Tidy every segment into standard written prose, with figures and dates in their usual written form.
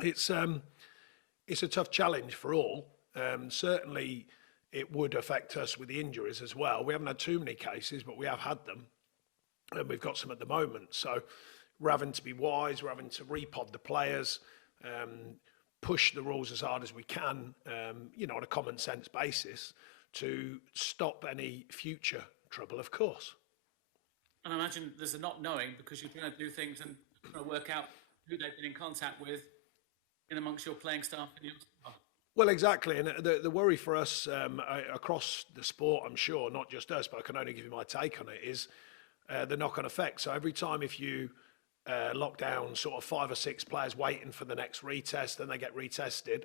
It's um, it's a tough challenge for all. Certainly, it would affect us with the injuries as well. We haven't had too many cases, but we have had them, and we've got some at the moment. So we're having to be wise. We're having to repod the players, um, push the rules as hard as we can, on a common sense basis to stop any future trouble, of course. And I imagine there's a not knowing because you're trying to do things and trying to work out who they've been in contact with in amongst your playing staff and your staff. Well, exactly, and the worry for us across the sport, I'm sure, not just us, but I can only give you my take on it, is the knock-on effect. So every time if you lock down sort of 5 or 6 players waiting for the next retest, then they get retested,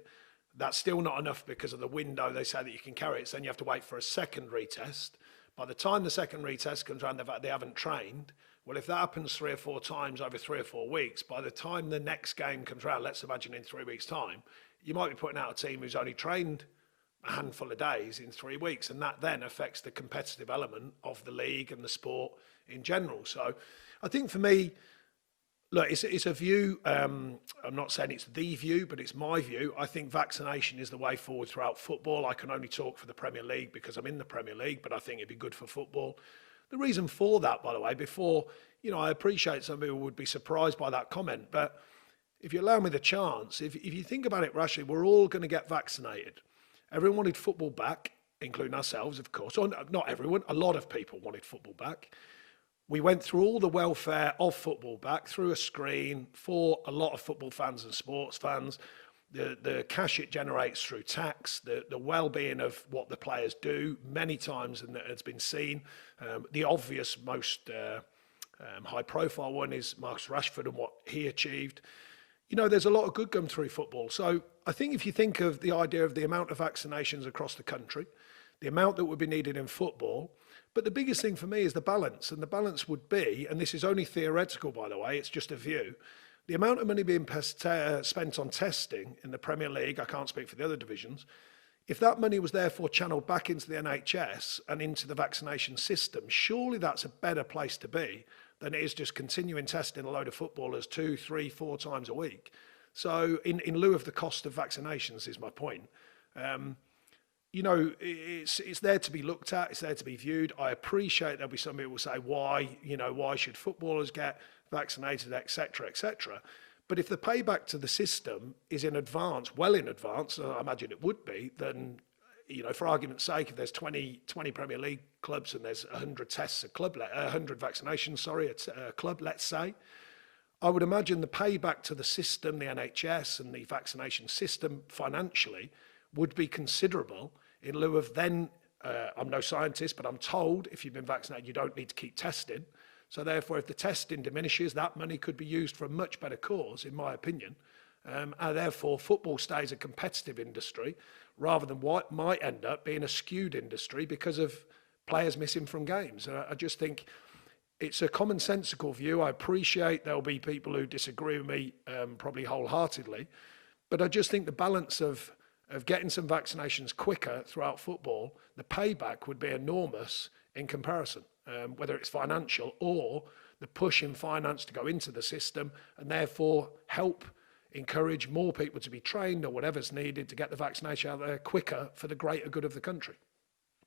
that's still not enough because of the window they say that you can carry it. So then you have to wait for a second retest. By the time the second retest comes around, they haven't trained. Well, if that happens 3 or 4 times over 3 or 4 weeks, by the time the next game comes around, let's imagine in 3 weeks' time, you might be putting out a team who's only trained a handful of days in 3 weeks, and that then affects the competitive element of the league and the sport in general. So I think for me, look, it's a view. I'm not saying it's the view, but it's my view. I think vaccination is the way forward throughout football. I can only talk for the Premier League because I'm in the Premier League, but I think it'd be good for football. The reason for that, by the way, before, I appreciate some people would be surprised by that comment, but if you allow me the chance, if you think about it rationally, we're all going to get vaccinated. Everyone wanted football back, including ourselves, of course. Or not everyone, a lot of people wanted football back. We went through all the welfare of football back through a screen for a lot of football fans and sports fans. The cash it generates through tax, the well-being of what the players do, many times, and it's been seen. The obvious, most high-profile one is Marcus Rashford and what he achieved. There's a lot of good come through football. So I think if you think of the idea of the amount of vaccinations across the country, the amount that would be needed in football, but the biggest thing for me is the balance. And the balance would be, and this is only theoretical, by the way, it's just a view, the amount of money being spent on testing in the Premier League, I can't speak for the other divisions, if that money was therefore channeled back into the NHS and into the vaccination system, surely that's a better place to be than it is just continuing testing a load of footballers 2, 3, 4 times a week. So in lieu of the cost of vaccinations is my point. It's there to be looked at, it's there to be viewed. I appreciate there'll be some people who say, why should footballers get vaccinated, etc., etc. But if the payback to the system is in advance, well in advance, I imagine it would be, then, for argument's sake, if there's 20 Premier League clubs and there's 100 tests a club, 100 vaccinations, a club, let's say, I would imagine the payback to the system, the NHS and the vaccination system financially would be considerable in lieu of then, I'm no scientist, but I'm told if you've been vaccinated, you don't need to keep testing. So therefore, if the testing diminishes, that money could be used for a much better cause, in my opinion. And therefore, football stays a competitive industry rather than what might end up being a skewed industry because of players missing from games. And I just think it's a commonsensical view. I appreciate there'll be people who disagree with me, probably wholeheartedly. But I just think the balance of getting some vaccinations quicker throughout football, the payback would be enormous in comparison, whether it's financial or the push in finance to go into the system and therefore help encourage more people to be trained or whatever's needed to get the vaccination out there quicker for the greater good of the country.